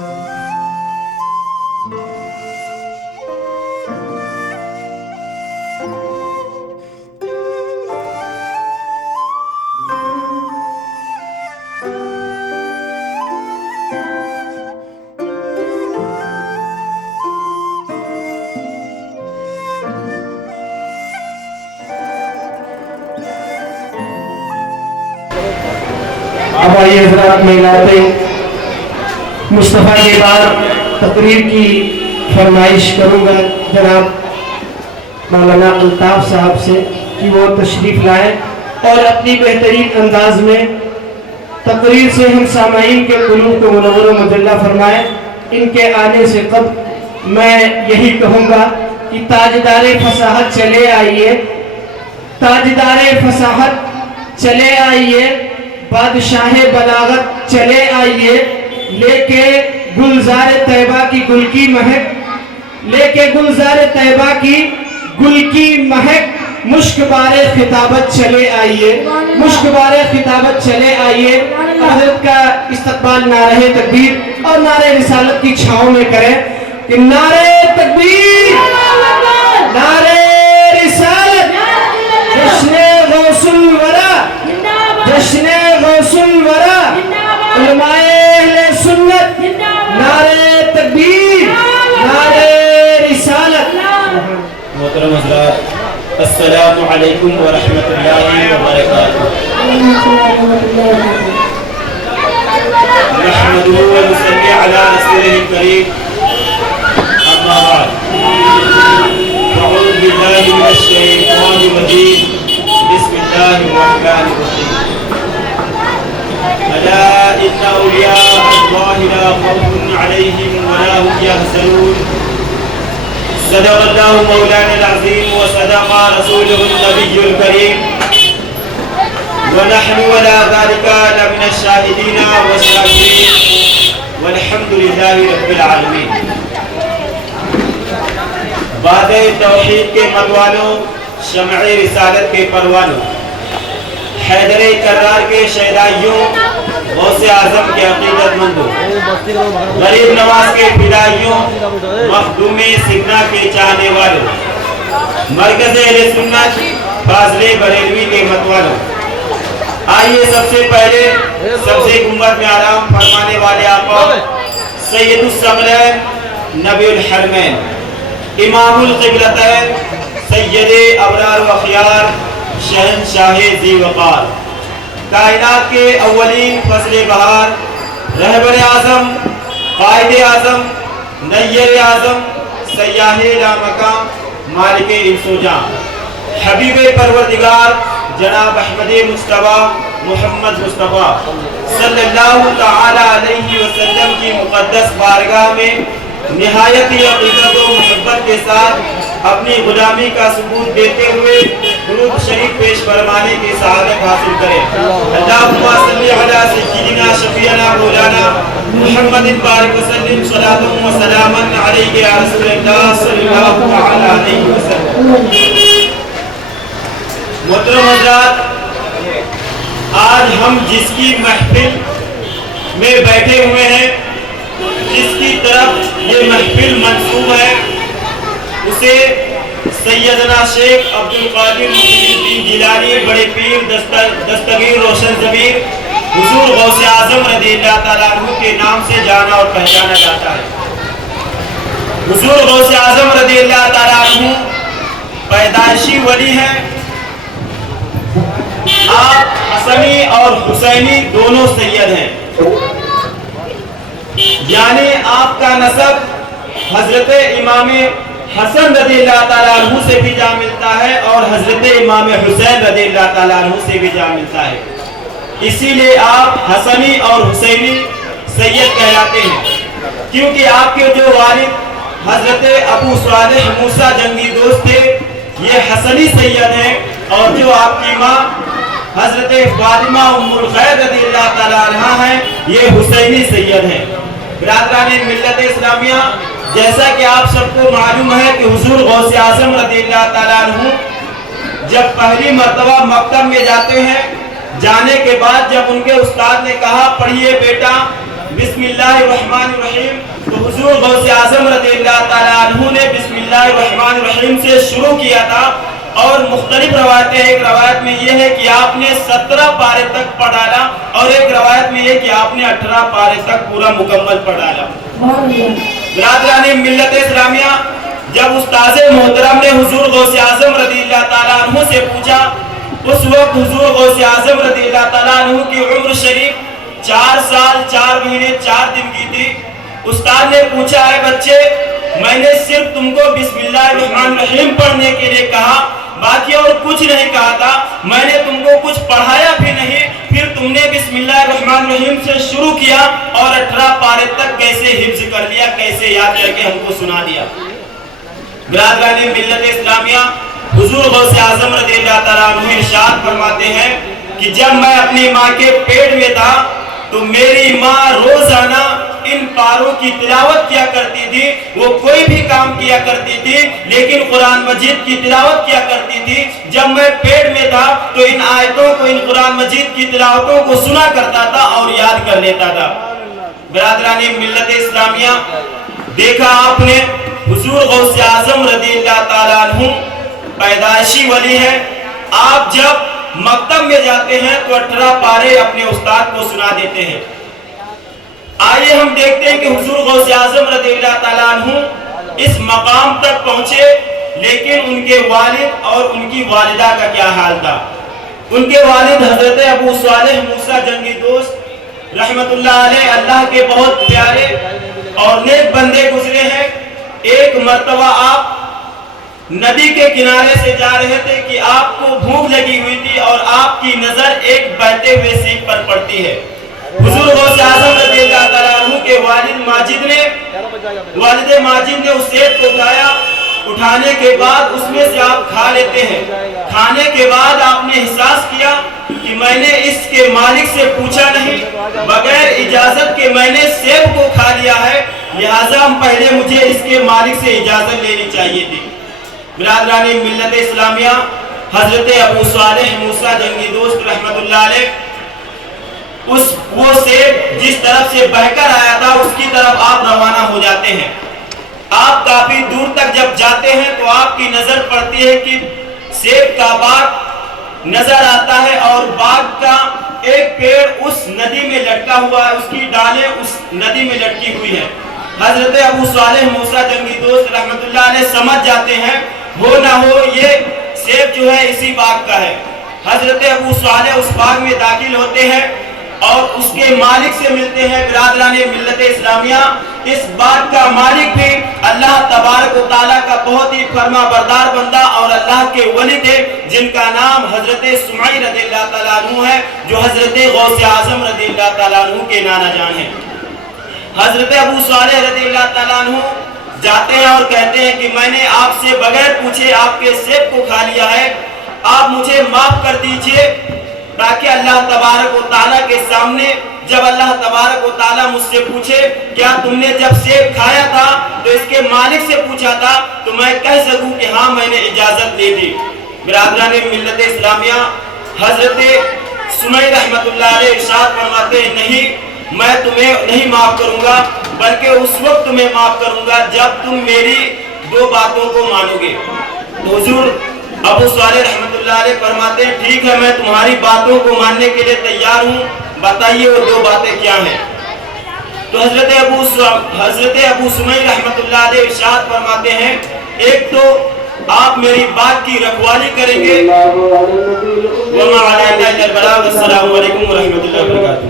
اب آئیے حضرات میں نعت مصطفیٰ کے بعد تقریر کی فرمائش کروں گا جناب مولانا الطاف صاحب سے کہ وہ تشریف لائیں اور اپنی بہترین انداز میں تقریر سے ہم سامعین کے قلوب کو منور و مجلہ فرمائیں۔ ان کے آنے سے قبل میں یہی کہوں گا کہ تاجدار فصاحت چلے آئیے، تاجدار فصاحت چلے آئیے، بادشاہ بلاغت چلے آئیے، لے کے گلزار طیبہ کی گل کی مہک، لے کے گلزار طیبہ کی گل کی مہک، مشک بار خطابت چلے آئیے، مشک بار خطابت چلے آئیے۔ حضرت کا استقبال نعرہ تکبیر اور نعرہ رسالت کی چھاؤں میں کریں کہ نعرہ تکبیر، نعرہ رسالت، جشن غوث الورا، جشن غوث الورا، علماء اہل سنت، نعرہ تکبیر، نعرہ رسالت۔ محترم حضرات، السلام علیکم ورحمۃ اللہ وبرکاتہ۔ نحمده ونصلي على رسوله الكريم، اما بعد، اعوذ باللہ من الشیطان الرجیم، بسم اللہ الرحمن الرحیم۔ الا ان اولیاء اللہ لا خوف علیہم ولا هم يحزنون، صدق اللہ مولانا العظیم وصدق رسولہ النبی الکریم، ونحن ولا ذلك لمن الشاهدين والشاكرين والحمد لله رب العالمين۔ باد توحید کے مدوانوں، شمع رسالت کے پروانوں، حیدر کرار کے شہدائیوں، غوث اعظم کے عقیدت مندوں، غریب نواز کے فدائیوں، مخدوم سگنا کے چاہنے والوں، مرکز اہل سنت فاضل بریلوی کے متوالوں، آئیے سب سے پہلے سب سے گنبد میں آرام فرمانے والے آقا سید الثقلین، نبی الحرمین، امام القبلتین، سید ابرار و خیار، شہنشاہ ذی وقار، کائنات کے اولین فصل بہار، رہبر اعظم، قائد اعظم، نیر اعظم، سیاح لامکان، مالک انس و جان، حبیب پروردگار جناب احمد مصطفیٰ محمد مصطفیٰ صلی اللہ تعالی علیہ وسلم کی مقدس بارگاہ میں نہایت عقیدت و محبت کے ساتھ اپنی غلامی کا ثبوت دیتے ہوئے درود شریف پیش فرمانے کی سعادت حاصل کریں۔ اللہم صلی علی سیدنا شفیعنا مولانا محمد بارک وسلم، صلاۃ و سلام علیک یا رسول اللہ صلی اللہ تعالی علیہ وسلم۔ محترم حضرات، آج ہم جس کی محفل میں بیٹھے ہوئے ہیں، جس کی طرف یہ محفل منسوب ہے، اسے سیدنا شیخ عبد القادر محی الدین جیلانی بڑے پیر دستگیر روشن ضمیر حضور غوث اعظم رضی اللہ تعالیٰ عنہ کے نام سے جانا اور پہچانا جاتا ہے۔ حضور غوث اعظم رضی اللہ تعالیٰ عنہ پیدائشی ولی ہیں۔ آپ حسنی اور حسینی دونوں سید ہیں، یعنی آپ کا نسب حضرت امام حسن رضی اللہ تعالیٰ عنہ سے بھی جا ملتا ہے اور حضرت امام حسین رضی اللہ تعالیٰ عنہ سے بھی جا ملتا ہے، اسی لیے آپ حسنی اور حسینی سید کہلاتے ہیں، کیونکہ آپ کے جو والد حضرت ابو صالح موسیٰ جنگی دوست تھے، یہ حسنی سید ہیں، اور جو آپ کی ماں حضرت فاطمہ ام الخیر رضی اللہ تعالیٰ عنہ ہیں، یہ حسینی سید ہیں۔ برادران ملت اسلامیہ، جیسا کہ آپ سب کو معلوم ہے کہ حضور غوث اعظم رضی اللہ تعالیٰ عنہ جب پہلی مرتبہ مکتب میں جاتے ہیں، جانے کے بعد جب ان کے استاد نے کہا پڑھیے بیٹا، بسم اللہ الرحمن الرحیم، تو حضور غوث اعظم رضی اللہ تعالیٰ عنہ نے بسم اللہ الرحمن الرحیم سے شروع کیا تھا، اور مختلف روایتیں، ایک روایت میں یہ ہے کہ آپ نے 17 پارے تک پڑھ ڈالا، اور ایک روایت میں یہ کہ آپ نے 18 پارے تک پورا مکمل پڑھ ڈالا۔ برادران ملت اسلامیہ، جب استاذ محترم نے حضور غوث اعظم رضی اللہ تعالیٰ عنہ سے پوچھا، اس وقت حضور غوث اعظم رضی اللہ تعالیٰ عنہ کی عمر شریف 4 سال 4 مہینے 4 دن کی تھی۔ استاد نے پوچھا، ہے بچے، میں نے صرف تم کو بسم اللہ الرحمن الرحیم پڑھنے کے لیے کہا، باقی اور کچھ نہیں کہا تھا، میں نے تم کو کچھ پڑھایا بھی نہیں، پھر تم نے بسم اللہ الرحمن الرحیم سے شروع کیا اور 18 پارے تک کیسے حفظ کر لیا، کیسے یاد کر کے ہم کو سنا دیا۔ برادران ملت اسلامیہ، حضور غوث اعظم رضی اللہ تعالیٰ عنہ ارشاد فرماتے ہیں کہ جب میں اپنی ماں کے پیٹ میں تھا تو میری ماں روزانہ ان پاروں کی تلاوت کیا کرتی تھی، وہ کوئی بھی کام کیا کرتی تھی لیکن قرآن مجید کی تلاوت کیا کرتی تھی۔ جب میں پیٹ میں تھا تو ان آیتوں کو، ان قرآن مجید کی تلاوتوں کو سنا کرتا تھا اور یاد کر لیتا تھا۔ برادران ملت اسلامیہ، دیکھا آپ نے، حضور غوث اعظم رضی اللہ تعالیٰ عنہ پیدائشی ولی ہے۔ آپ جب مکتب میں جاتے ہیں تو 18 پارے اپنے استاد کو سنا دیتے ہیں۔ آئیے ہم دیکھتے ہیں کہ حضور غوث اعظم رضی اللہ تعالیٰ عنہ اس مقام تک پہنچے، لیکن ان کے والد اور ان کی والدہ کا کیا حال تھا۔ ان کے والد حضرت ابو صالح موسیٰ جنگی دوست رحمت اللہ علیہ، اللہ کے بہت پیارے اور نیک بندے گزرے ہیں۔ ایک مرتبہ آپ ندی کے کنارے سے جا رہے تھے کہ آپ کو بھوک لگی ہوئی تھی اور آپ کی نظر ایک بہتے ہوئے سیب پر پڑتی ہے۔ حضور غوث اعظم رضی اللہ تعالیٰ عنہ کے والد ماجد نے اس سیب کو اٹھایا، اٹھانے کے بعد اس میں سے آپ کھا لیتے ہیں۔ کھانے کے بعد آپ نے احساس کیا کہ میں نے اس کے مالک سے پوچھا نہیں، بغیر اجازت کے میں نے سیب کو کھا لیا ہے، لہٰذا پہلے مجھے اس کے مالک سے اجازت لینی چاہیے تھی۔ برادران ملت اسلامیہ، حضرت ابو صالح موسیٰ جنگی دوست رحمت اللہ علیہ وہ سیب جس طرف سے بہ کر آیا تھا اس کی طرف آپ روانہ ہو جاتے ہیں۔ آپ کافی دور تک جب جاتے ہیں تو آپ کی نظر پڑتی ہے کہ سیب کا باغ نظر آتا ہے اور باغ کا ایک پیڑ اس ندی میں لٹکا ہوا ہے، اس کی ڈالیں اس ندی میں لٹکی ہوئی ہے۔ حضرت ابو صالح موسیٰ جنگی دوست رحمت اللہ علیہ سمجھ جاتے ہیں ہو نہ ہو یہ سیب جو ہے اسی باغ کا ہے۔ حضرت ابو صالح اس باغ میں داخل ہوتے ہیں اور اس کے مالک سے ملتے ہیں۔ برادران ملت اسلامیہ، اس باغ کا مالک بھی اللہ تبارک و تعالیٰ کا بہت ہی فرما بردار بندہ اور اللہ کے ولی تھے، جن کا نام حضرت سمعی رضی اللہ تعالیٰ عنہ ہے، جو حضرت غوث اعظم رضی اللہ تعالیٰ عنہ کے نانا جان ہیں۔ حضرت ابو صالح رضی اللہ تعالیٰ عنہ جاتے ہیں اور کہتے ہیں کہ میں نے آپ سے بغیر پوچھے آپ کے سیب کو کھا لیا ہے، آپ مجھے معاف کر دیجئے، تاکہ اللہ تبارک و تعالیٰ کے سامنے جب اللہ تبارک و تعالیٰ مجھ سے پوچھے کیا تم نے جب سیب کھایا تھا تو اس کے مالک سے پوچھا تھا تو میں کہہ سکوں کہ ہاں میں نے اجازت دے دی۔ برادران ملت اسلامیہ، حضرت سمعی رحمت اللہ علیہ ارشاد فرماتے ہیں نہیں، میں تمہیں نہیں معاف کروں گا، بلکہ اس وقت تمہیں معاف کروں گا جب تم میری 2 باتوں کو مانو گے۔ تو حضور ابو صالح رحمت اللہ علیہ فرماتے ہیں ٹھیک ہے، میں تمہاری باتوں کو ماننے کے لیے تیار ہوں، بتائیے وہ 2 باتیں کیا ہیں۔ تو حضرت ابو سمعی رحمت اللہ علیہ ارشاد فرماتے ہیں ایک تو آپ میری بات کی رکھوالی کریں گے، وَمَا عَلَيْنَا إِلَّا الْبَلَاغُ، السلام علیکم ورحمۃ اللہ وبرکاتہ۔